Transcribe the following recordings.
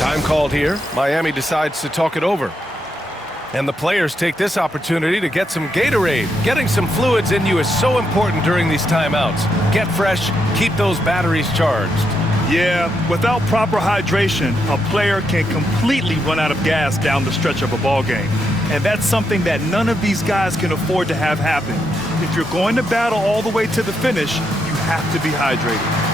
Time called here. Miami decides to talk it over. And the players take this opportunity to get some Gatorade. Getting some fluids in you is so important during these timeouts. Get fresh, keep those batteries charged. Yeah, without proper hydration, a player can completely run out of gas down the stretch of a ball game. And that's something that none of these guys can afford to have happen. If you're going to battle all the way to the finish, you have to be hydrated.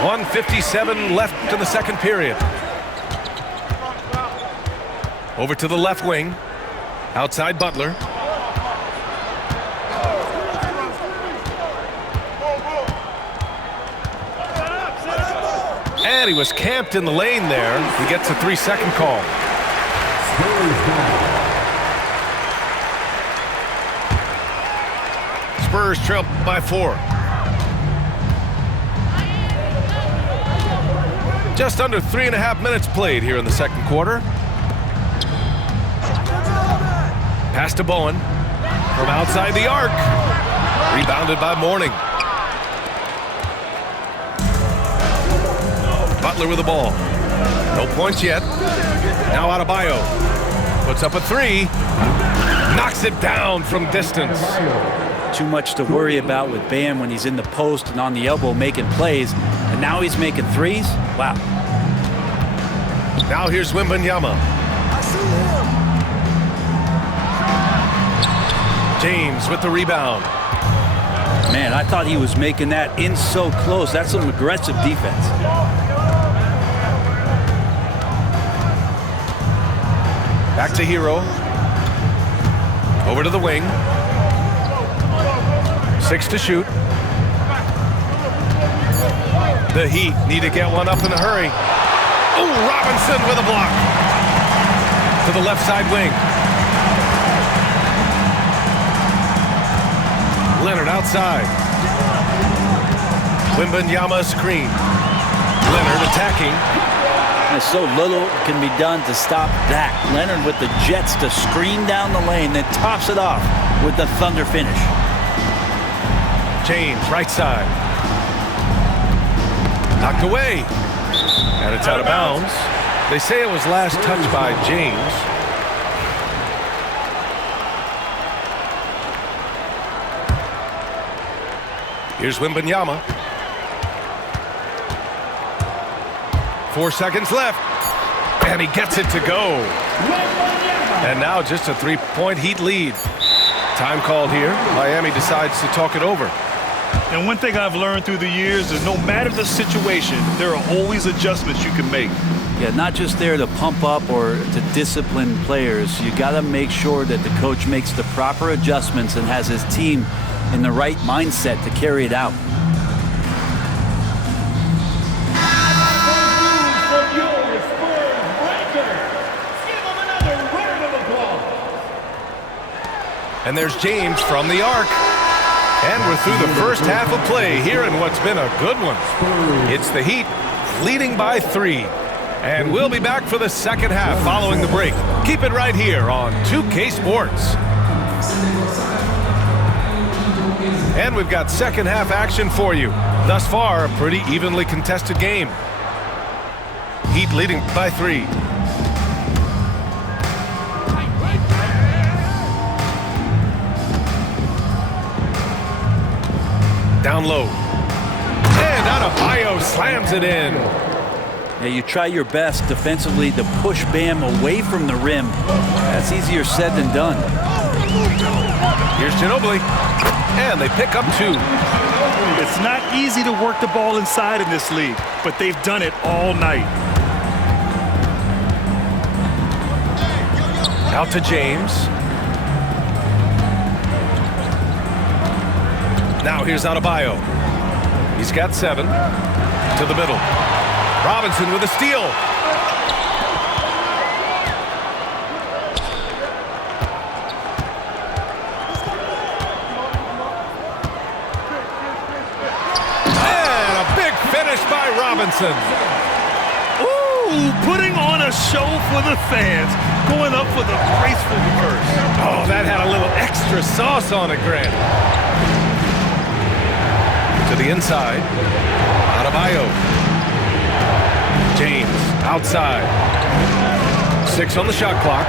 .157 left in the second period. Over to the left wing. Outside Butler. And he was camped in the lane there. He gets a 3-second call. Spurs trail by 4. Just under 3.5 minutes played here in the second quarter. Pass to Bowen from outside the arc. Rebounded by Mourning. Butler with the ball. No points yet. Now Adebayo. Puts up a 3. Knocks it down from distance. Too much to worry about with Bam when he's in the post and on the elbow making plays. And now he's making threes? Wow. Now here's Wembanyama. James with the rebound. Man, I thought he was making that in so close. That's some aggressive defense. Back to Hero. Over to the wing. 6 to shoot. The Heat need to get one up in a hurry. Oh, Robinson with a block. To the left side wing. Leonard outside. Wembanyama screen. Leonard attacking. And so little can be done to stop that. Leonard with the jets to screen down the lane, then tops it off with the thunder finish. James, right side. Knocked away. And it's out of bounds. They say it was last touched by James. Here's Wembanyama. 4 seconds left. And he gets it to go. And now just a 3-point Heat lead. Time called here. Miami decides to talk it over. And one thing I've learned through the years is no matter the situation, there are always adjustments you can make. Yeah, not just there to pump up or to discipline players. You got to make sure that the coach makes the proper adjustments and has his team in the right mindset to carry it out. And there's James from the arc. And we're through the first half of play here in what's been a good one. It's the Heat leading by 3. And we'll be back for the second half following the break. Keep it right here on 2K Sports. And we've got second half action for you. Thus far, a pretty evenly contested game. Heat leading by 3. Down low. And Adebayo slams it in. Yeah, you try your best defensively to push Bam away from the rim. That's easier said than done. Here's Ginobili. And they pick up 2. It's not easy to work the ball inside in this league, but they've done it all night. Out to James. Now here's Adebayo. He's got 7. To the middle. Robinson with a steal. And a big finish by Robinson. Ooh, putting on a show for the fans, going up for the graceful reverse. Oh, that had a little extra sauce on it, Grant. To the inside. Adebayo. James outside. 6 on the shot clock.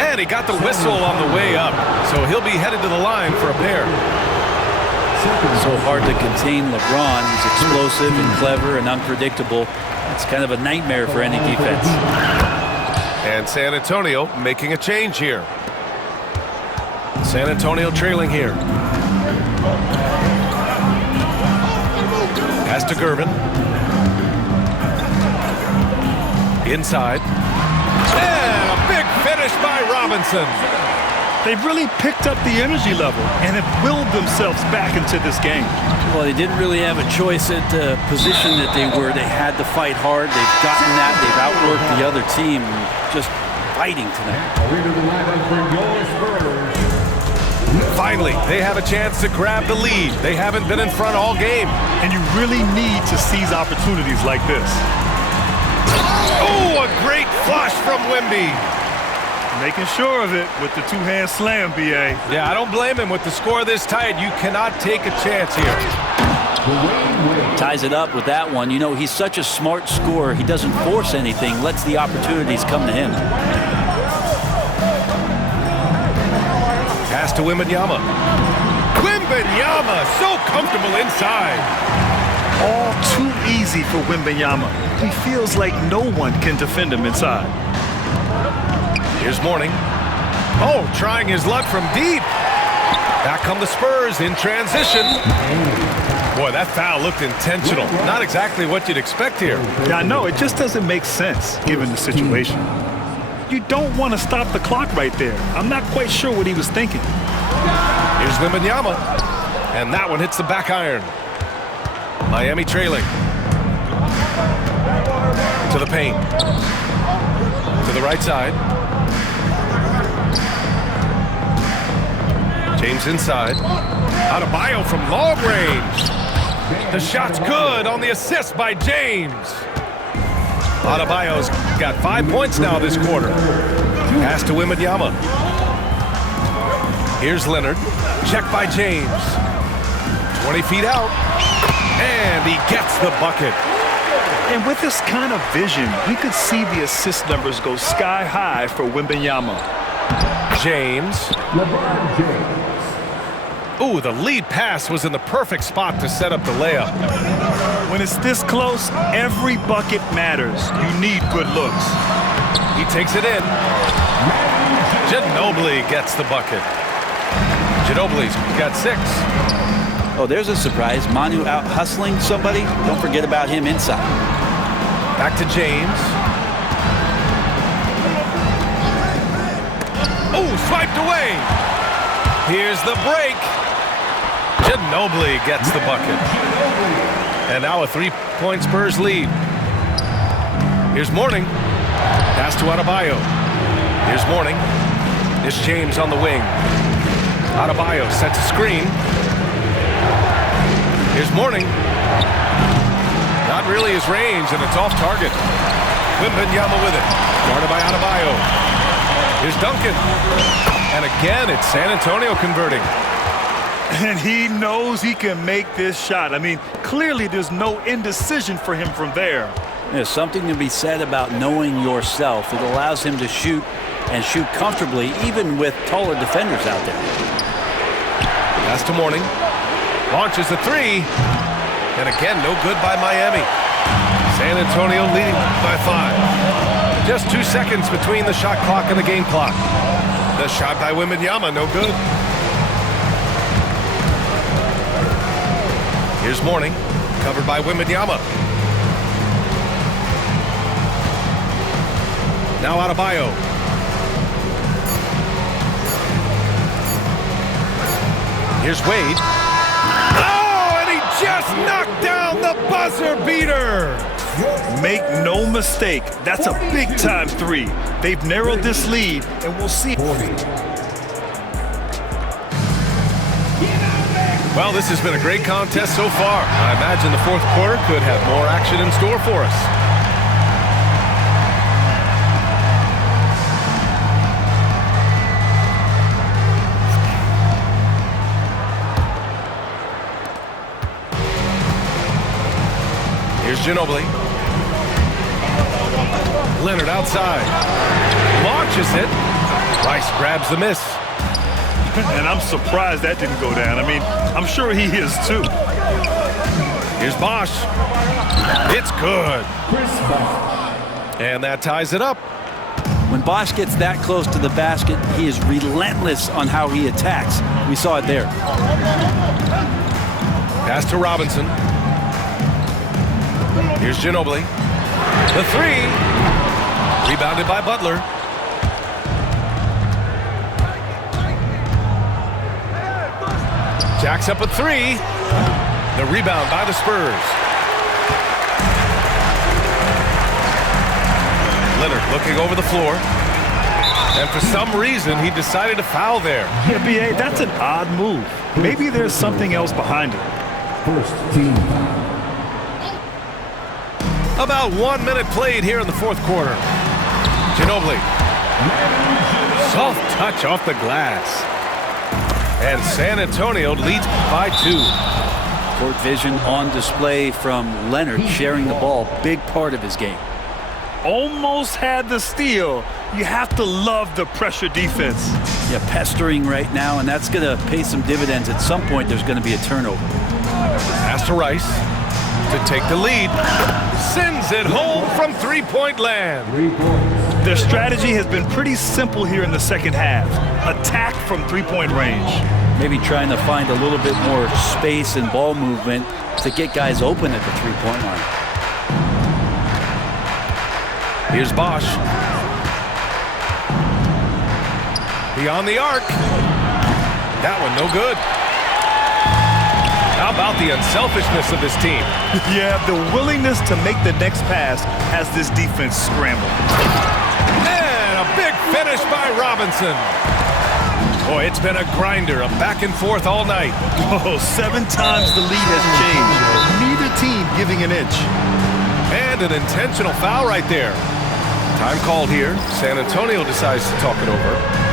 And he got the whistle on the way up, so he'll be headed to the line for a pair. So hard to contain LeBron. He's explosive and clever and unpredictable. It's kind of a nightmare for any defense. And San Antonio making a change here. San Antonio trailing here. Pass to Gervin. Inside. And a big finish by Robinson. They've really picked up the energy level and have willed themselves back into this game. Well, they didn't really have a choice at the position that they were. They had to fight hard. They've gotten that. They've outworked the other team. Just fighting tonight. Finally, they have a chance to grab the lead. They haven't been in front all game. And you really need to seize opportunities like this. Oh, a great flush from Wemby. Making sure of it with the two-hand slam, B.A. Yeah, I don't blame him. With the score this tight, you cannot take a chance here. Ties it up with that one. You know, he's such a smart scorer. He doesn't force anything, lets the opportunities come to him. Pass to Wembanyama. Wembanyama, so comfortable inside. All too easy for Wembanyama. He feels like no one can defend him inside. Here's Mourning. Oh, trying his luck from deep. Back come the Spurs in transition. Boy, that foul looked intentional. Not exactly what you'd expect here. Yeah, I know. It just doesn't make sense given the situation. You don't want to stop the clock right there. I'm not quite sure what he was thinking. Here's Wembanyama. And that one hits the back iron. Miami trailing. To the paint. To the right side. James inside. Adebayo from long range. The shot's good on the assist by James. Adebayo's got 5 points now this quarter. Pass to Wembanyama. Here's Leonard. Check by James. 20 feet out. And he gets the bucket. And with this kind of vision, we could see the assist numbers go sky high for Wembanyama. James. LeBron James. Ooh, the lead pass was in the perfect spot to set up the layup. When it's this close, every bucket matters. You need good looks. He takes it in. Ginobili gets the bucket. Ginobili's got 6. Oh, there's a surprise. Manu out hustling somebody. Don't forget about him inside. Back to James. Oh, swiped away. Here's the break. Ginobili gets the bucket. And now a 3-point Spurs lead. Here's Mourning. Pass to Adebayo. Here's Mourning. Here's James on the wing. Adebayo sets a screen. Here's Mourning. Not really his range, and it's off target. Wembanyama with it. Guarded by Adebayo. Here's Duncan. And again, it's San Antonio converting. And he knows he can make this shot. I mean, clearly there's no indecision for him from there. There's something to be said about knowing yourself. It allows him to shoot and shoot comfortably, even with taller defenders out there. Pass to Mourning. Launches a 3. And again, no good by Miami. San Antonio leading by 5. Just 2 seconds between the shot clock and the game clock. The shot by Wembanyama, no good. Here's Mourning, covered by Wembanyama. Now Adebayo. Here's Wade. Oh, and he just knocked down the buzzer beater. Make no mistake, that's a big-time three. They've narrowed this lead, and we'll see. Well, this has been a great contest so far. I imagine the fourth quarter could have more action in store for us. Here's Ginobili. Leonard outside. Launches it. Rice grabs the miss. And I'm surprised that didn't go down. I mean, I'm sure he is too. Here's Bosh. It's good. And that ties it up. When Bosh gets that close to the basket, he is relentless on how he attacks. We saw it there. Pass to Robinson. Here's Ginobili. The three. Rebounded by Butler. Jacks up a three. The rebound by the Spurs. Leonard looking over the floor. And for some reason, he decided to foul there. Yeah, B.A., that's an odd move. Maybe there's something else behind it. First team foul. About 1 minute played here in the fourth quarter. Ginobili. Soft touch off the glass. And San Antonio leads by 2. Court vision on display from Leonard, sharing the ball. Big part of his game. Almost had the steal. You have to love the pressure defense. Yeah, pestering right now, and that's going to pay some dividends. At some point, there's going to be a turnover. Pass to Rice to take the lead. Sends it home from three-point land. 3 points. Their strategy has been pretty simple here in the second half. Attack from three-point range. Maybe trying to find a little bit more space and ball movement to get guys open at the three-point line. Here's Bosh. Beyond the arc. That one no good. How about the unselfishness of this team? Yeah, the willingness to make the next pass has this defense scrambled. And a big finish by Robinson. Boy, it's been a grinder, a back and forth all night. Oh, 7 times the lead has changed. Neither team giving an inch. And an intentional foul right there. Time called here. San Antonio decides to talk it over.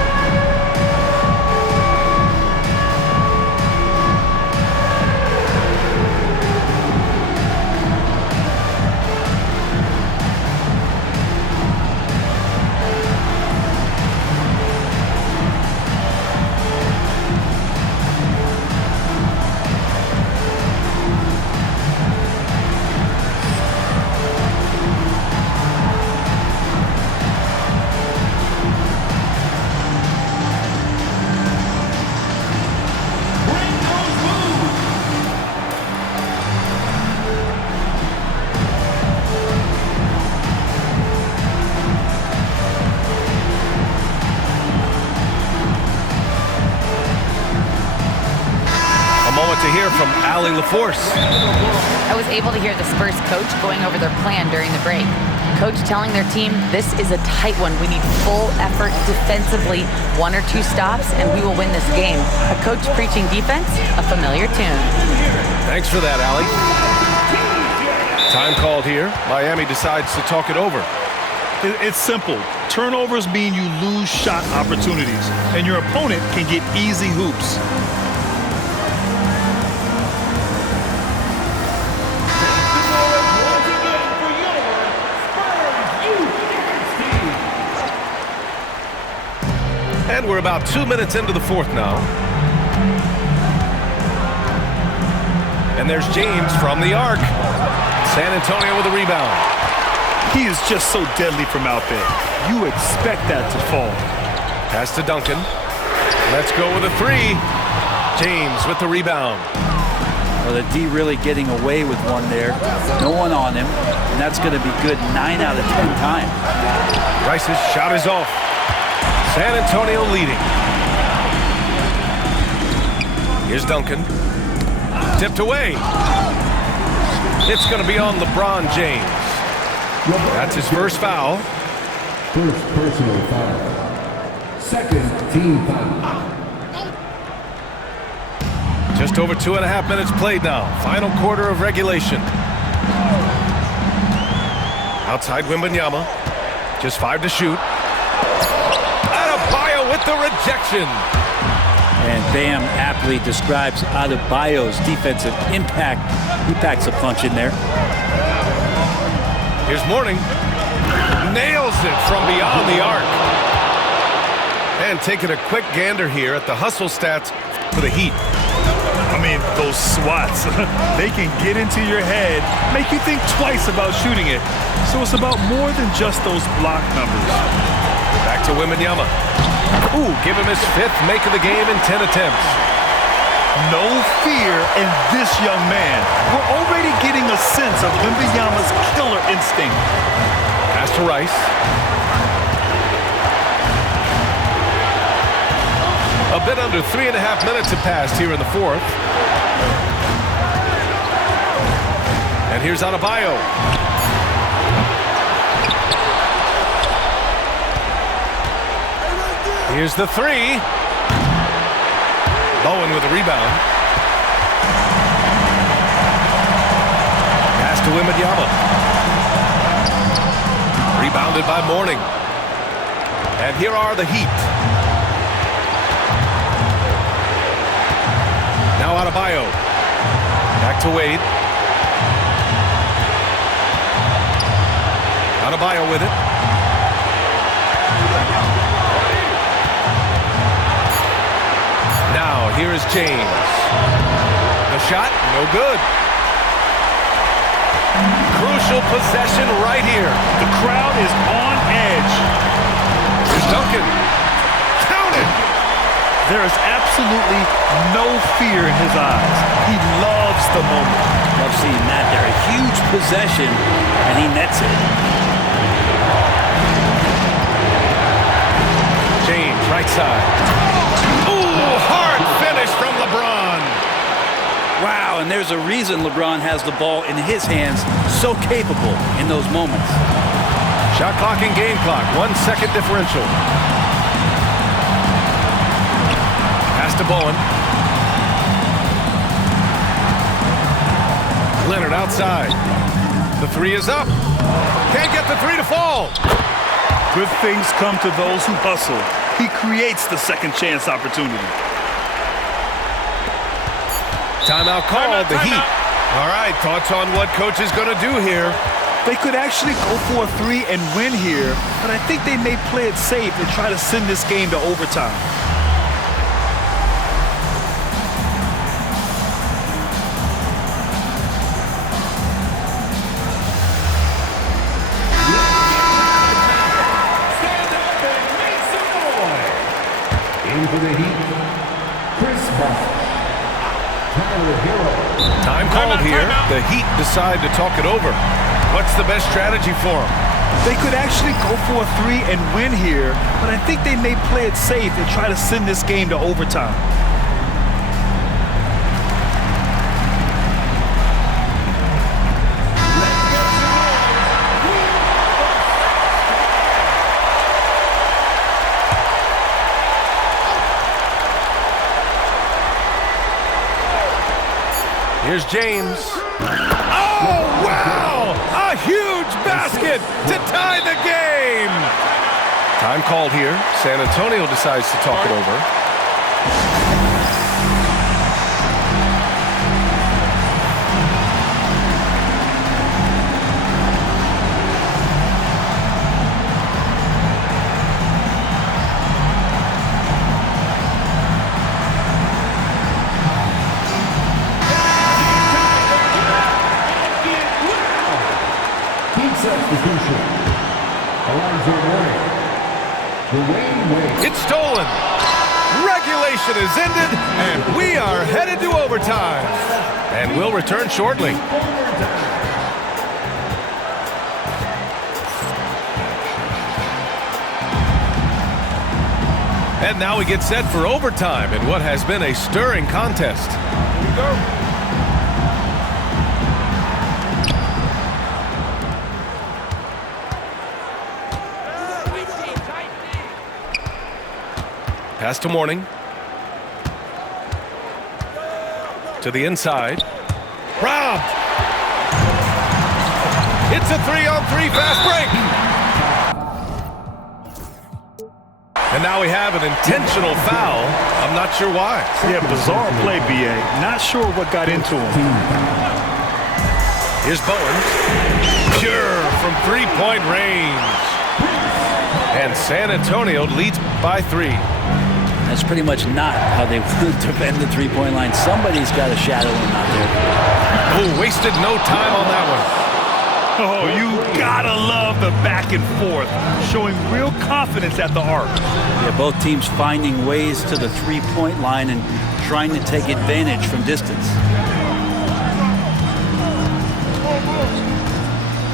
To hear from Allie LaForce. I was able to hear the Spurs coach going over their plan during the break. Coach telling their team, this is a tight one. We need full effort defensively, 1 or 2 stops, and we will win this game. A coach preaching defense, a familiar tune. Thanks for that, Allie. Time called here. Miami decides to talk it over. It's simple. Turnovers mean you lose shot opportunities, and your opponent can get easy hoops. And we're about 2 minutes into the fourth now. And there's James from the arc. San Antonio with a rebound. He is just so deadly from out there. You expect that to fall. Pass to Duncan. Let's go with a three. James with the rebound. Well, the D really getting away with one there. No one on him, and that's going to be good 9 out of 10 times. Rice's shot is off. San Antonio leading. Here's Duncan. Tipped away. It's going to be on LeBron James. That's his first foul. First personal foul. Second team foul. Just over 2.5 minutes played now. Final quarter of regulation. Outside Wembanyama. Just 5 to shoot. Adebayo with the rejection. And Bam aptly describes Adebayo's defensive impact. He packs a punch in there. Here's Mourning. Nails it from beyond the arc. And taking a quick gander here at the hustle stats for the Heat. I mean, those swats, they can get into your head, make you think twice about shooting it. So it's about more than just those block numbers. Back to Wembanyama. Ooh, give him his 5th make of the game in 10 attempts. No fear in this young man. We're already getting a sense of Wembanyama's killer instinct. Pass to Rice. A bit under 3.5 minutes have passed here in the 4th. And here's Adebayo. Here's the 3. Bowen with a rebound. Pass to Wembanyama. Rebounded by Mourning. And here are the Heat. Now Adebayo. Back to Wade. Adebayo with it. Now here is James. The shot, no good. Crucial possession right here. The crowd is on edge. Here's Duncan. Counted. There is absolutely no fear in his eyes. He loves the moment. Love seeing that there. A huge possession, and he nets it. James, right side. Ooh, hard finish from LeBron. Wow, and there's a reason LeBron has the ball in his hands, so capable in those moments. Shot clock and game clock, 1 second differential. Pass to Bowen. Leonard outside. The 3 is up. Can't get the 3 to fall. Good things come to those who hustle. He creates the second chance opportunity. Timeout called, the Heat. All right, thoughts on what coach is going to do here? They could actually go for a 3 and win here, but I think they may play it safe and try to send this game to overtime. For the Heat, Chris Bosh. Time called here. The Heat decide to talk it over. What's the best strategy for them? They could actually go for a 3 and win here, but I think they may play it safe and try to send this game to overtime. Here's James. Oh, wow! A huge basket to tie the game! Time called here. San Antonio decides to talk it over. Substitution. Alonzo Mourning. Dwayne Wade. It's stolen. Regulation is ended, and we are headed to overtime. And we'll return shortly. And now we get set for overtime in what has been a stirring contest. Here we go. Pass to Mourning. To the inside. Robbed. It's a 3-on-3 fast break. And now we have an intentional foul. I'm not sure why. Yeah, bizarre play, B.A. Not sure what got into him. Here's Bowen. Pure from three-point range. And San Antonio leads by 3. That's pretty much not how they would defend the three-point line. Somebody's got a shadow him out there. Oh, wasted no time on that one. Oh, you gotta love the back and forth, showing real confidence at the arc. Yeah, both teams finding ways to the three-point line and trying to take advantage from distance.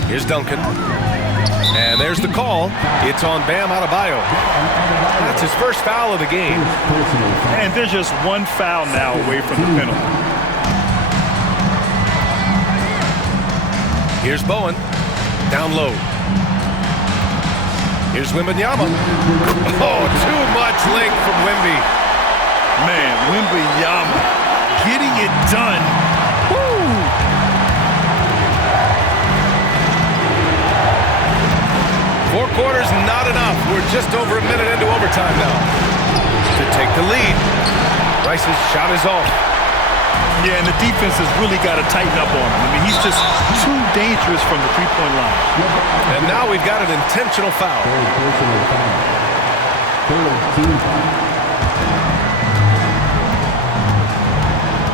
Here's Duncan. And there's the call. It's on Bam Adebayo. That's his first foul of the game. And there's just one foul now away from the penalty. Here's Bowen. Down low. Here's Wembanyama. Oh, too much length from Wemby. Man, Wembanyama getting it done. Woo! 4 quarters, not enough. We're just over a minute into overtime now. To take the lead. Rice's shot is off. Yeah, and the defense has really got to tighten up on him. I mean, he's just too dangerous from the three-point line. And now we've got an intentional foul.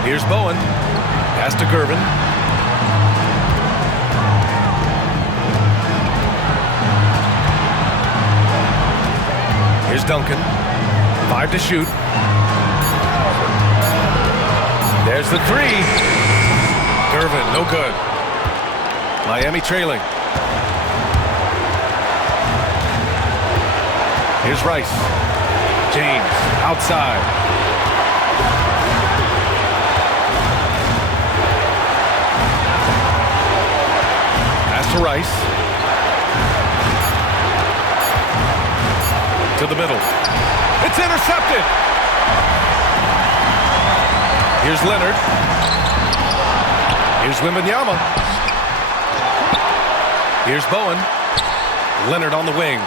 Here's Bowen. Pass to Gervin. Here's Duncan. 5 to shoot. There's the 3. Gervin, no good. Miami trailing. Here's Rice. James, outside. Pass to Rice. To the middle. It's intercepted. Here's Leonard. Here's Wembanyama. Here's Bowen. Leonard on the wing.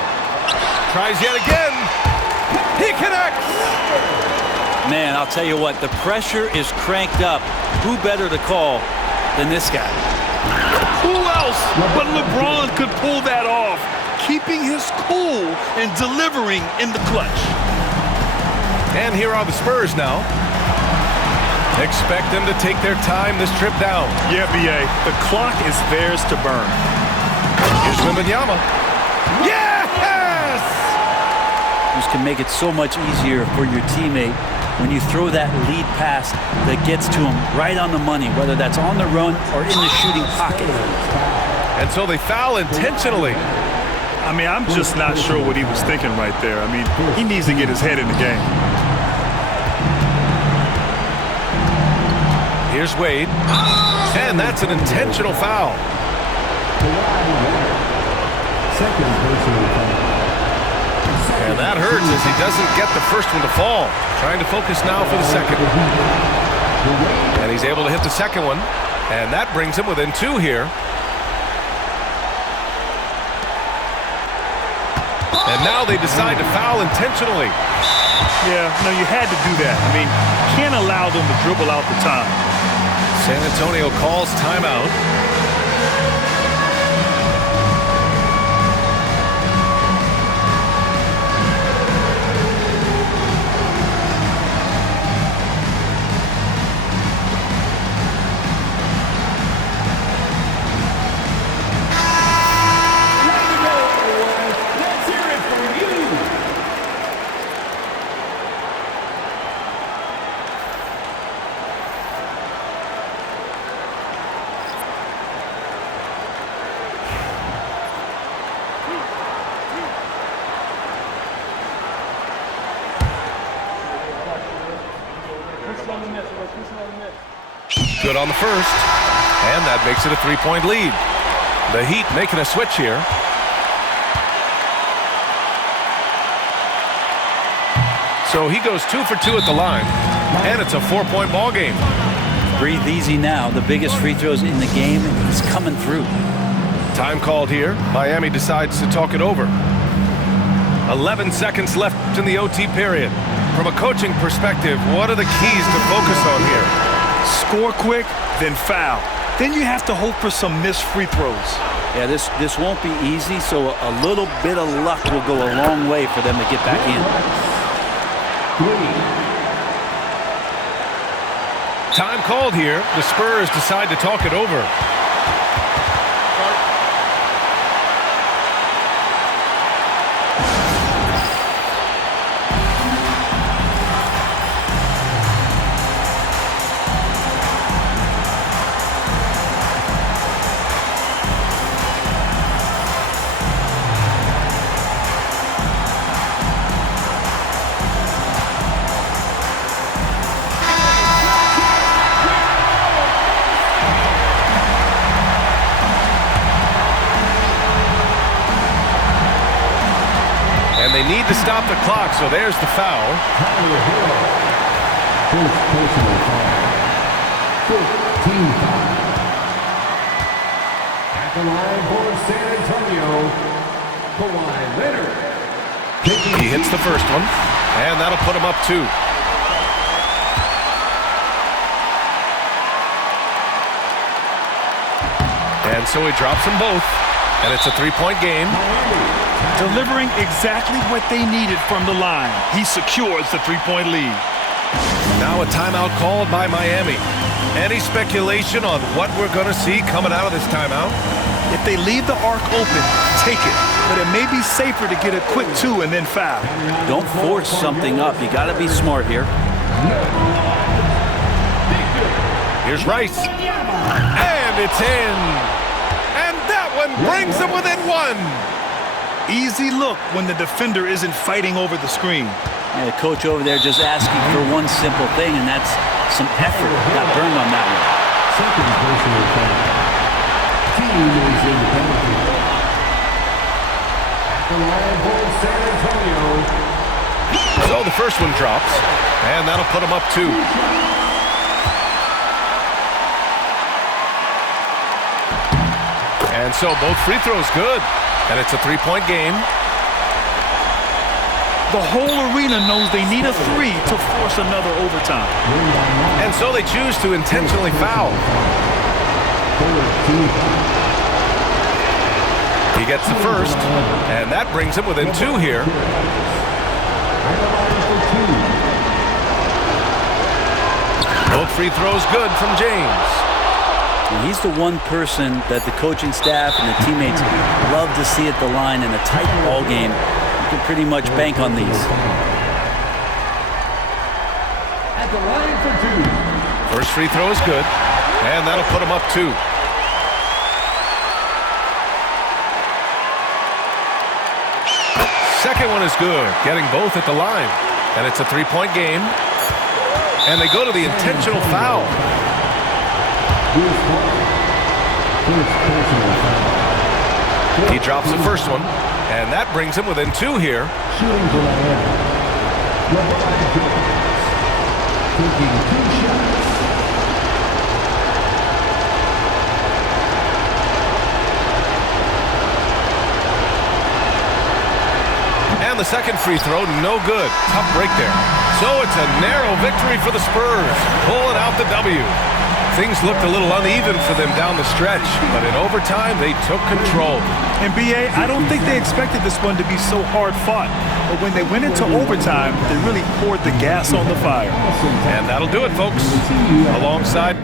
Tries yet again. He connects. Man, I'll tell you what, the pressure is cranked up. Who better to call than this guy? Who else but LeBron could pull that off, keeping his cool and delivering in the clutch. And here are the Spurs now. Expect them to take their time this trip down. Yeah, B.A., the clock is theirs to burn. Here's Wembanyama. Yes! This can make it so much easier for your teammate when you throw that lead pass that gets to him right on the money, whether that's on the run or in the shooting pocket. And so they foul intentionally. I mean, I'm just not sure what he was thinking right there. I mean, he needs to get his head in the game. Here's Wade. And that's an intentional foul. And that hurts as he doesn't get the first one to fall. Trying to focus now for the second. And he's able to hit the second one. And that brings him within 2 here. And now they decide to foul intentionally. Yeah, no, you had to do that. I mean, can't allow them to dribble out the time. San Antonio calls timeout. good on the first. And that makes it a 3-point lead. The Heat making a switch here. So he goes 2 for 2 at the line. And it's a 4-point ball game. Breathe easy now. The biggest free throws in the game, and he's coming through. Time called here. Miami decides to talk it over. 11 seconds left in the OT period. From a coaching perspective, what are the keys to focus on here? Score quick, then foul. Then you have to hope for some missed free throws. Yeah, this won't be easy, so a little bit of luck will go a long way for them to get back in. Time called here. The Spurs decide to talk it over. And they need to stop the clock, so there's the foul. First personal foul. 14 foul. At the line for San Antonio, Kawhi Leonard. He hits the first one, and that'll put him up 2. And so he drops them both, and it's a 3-point game. Delivering exactly what they needed from the line. He secures the 3-point lead. Now a timeout called by Miami. Any speculation on what we're going to see coming out of this timeout? If they leave the arc open, take it. But it may be safer to get a quick 2 and then foul. Don't force something up. You got to be smart here. Here's Rice. And it's in. And that one brings them within 1. Easy look when the defender isn't fighting over the screen. Yeah, the coach over there just asking for one simple thing, and that's some effort. Got burned on that one. Second personal foul. Team is in the penalty. At the line for San Antonio. So the first one drops, and that'll put him up 2. And so both free throws good. And it's a 3-point game. The whole arena knows they need a 3 to force another overtime. And so they choose to intentionally foul. He gets the first, and that brings him within 2 here. Both free throws good from James. And he's the one person that the coaching staff and the teammates love to see at the line in a tight ball game. You can pretty much bank on these. At the line for 2. First free throw is good, and that'll put him up 2. Second one is good, getting both at the line. And it's a 3-point game. And they go to the intentional foul. He drops the first one, and that brings him within 2 here. Shooting for Miami. LeBron James. Taking 2 shots. And the second free throw, no good. Tough break there. So it's a narrow victory for the Spurs, pulling out the W. Things looked a little uneven for them down the stretch, but in overtime, they took control. And B.A., I don't think they expected this one to be so hard-fought. But when they went into overtime, they really poured the gas on the fire. And that'll do it, folks. Alongside